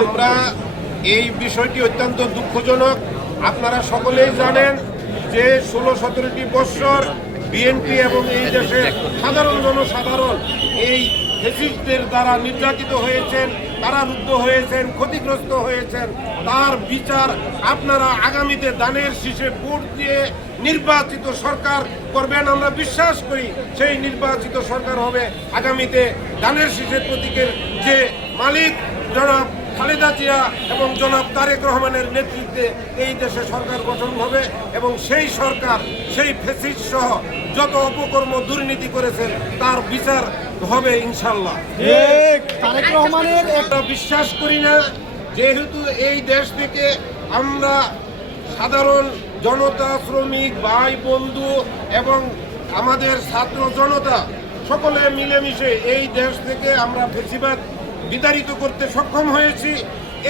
আমরা এই বিষয়টি অত্যন্ত দুঃখজনক। আপনারা সকলেই জানেন যে ষোলো সতেরোটি বৎসর বিএনপি এবং এই দেশের সাধারণ জনসাধারণ এই ফেসিস্টদের দ্বারা নির্যাতিত হয়েছেন কারারুদ্ধ হয়েছেন, ক্ষতিগ্রস্ত হয়েছেন। তার বিচার আপনারা আগামীতে দানের শীষে ভোট দিয়ে নির্বাচিত সরকার করবেন। আমরা বিশ্বাস করি সেই নির্বাচিত সরকার হবে। আগামীতে দানের শীষের প্রতীকের যে মালিক জনাব খালেদা জিয়া এবং জনাব তারেক রহমানের নেতৃত্বে এই দেশে সরকার গঠন হবে এবং সেই সরকার সেই ফেসিস সহ যত অপকর্ম দুর্নীতি করেছেন তার বিচার হবে ইনশাল্লাহ তারেক রহমানের আমরা বিশ্বাস করি না যেহেতু এই দেশ থেকে আমরা সাধারণ জনতা শ্রমিক ভাই বন্ধু এবং আমাদের ছাত্র জনতা সকলে মিলেমিশে এই দেশ থেকে আমরা ফেসিবাদ বিতাড়িত করতে সক্ষম হয়েছি।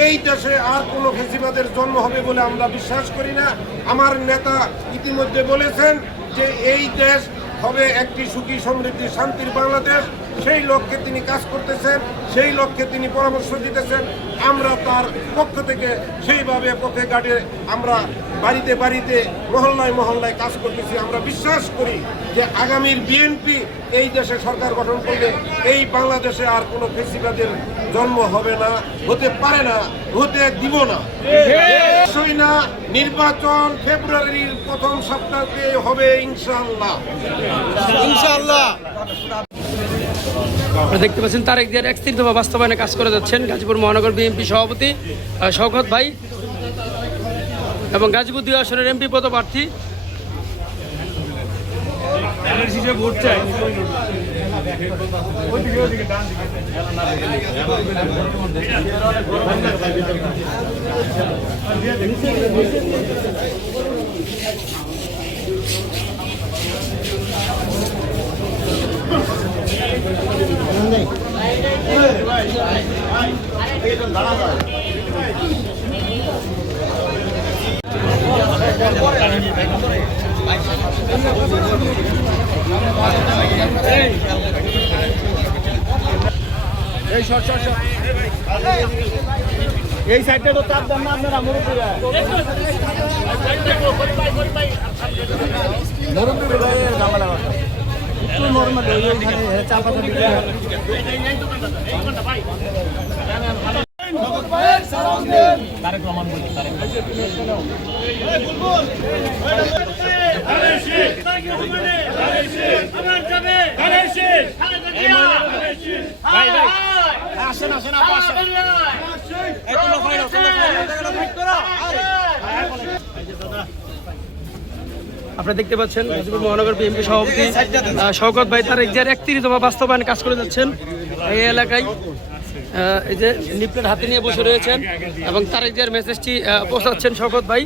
এই দেশে আর কোনো ফেসিবাদের জন্ম হবে বলে আমরা বিশ্বাস করি না। আমার নেতা ইতিমধ্যে বলেছেন যে এই দেশ হবে একটি সুখী সমৃদ্ধি শান্তির বাংলাদেশ। সেই লক্ষ্যে তিনি কাজ করতেছেন, সেই লক্ষ্যে তিনি পরামর্শ দিতেছেন। আমরা তার পক্ষ থেকে সেইভাবে পথে ঘাটে আমরা বাড়িতে বাড়িতে, মহল্লায় মহল্লায় কাজ করতেছি। আমরা বিশ্বাস করি যে আগামীর বিএনপি এই দেশে সরকার গঠন করলে এই বাংলাদেশে আর কোনো ফেসিবাদের জন্ম হবে না, হতে পারে না, হতে দিব না। না, নির্বাচন ফেব্রুয়ারির প্রথম সপ্তাহে হবে ইনশাআল্লাহ। আপনারা দেখতে পাচ্ছেন তারেক একত্রিশ দফা বাস্তবায়নে কাজ করে যাচ্ছেন গাজীপুর মহানগর বিএনপি সভাপতি শওকত ভাই এবং গাজীপুর দুই আসনের এমপি পদপ্রার্থী। এই সাইডটা তো চাপ দেন না আপনারা মুরব্বীরা। ওইখানে চা পাতা দিতে আসেন আসেন আসেন আপনারা দেখতে পাচ্ছেন গাজীপুর মহানগর বিএনপি সভাপতি শওকত ভাই তারেক এক্সার একত্রিশ দফা বাস্তবায়ন কাজ করে যাচ্ছেন এই এলাকায়। এই যে নিপলেট হাতে নিয়ে বসে রয়েছেন এবং তার এক্সার মেসেজটি পৌঁছাচ্ছেন শওকত ভাই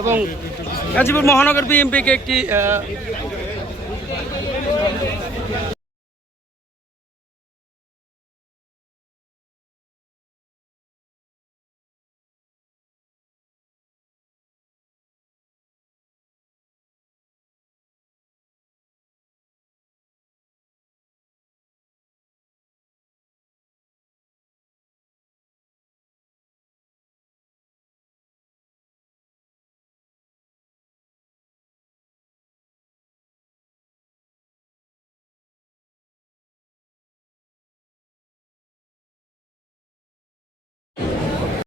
এবং গাজীপুর মহানগর বিএনপিকে একটি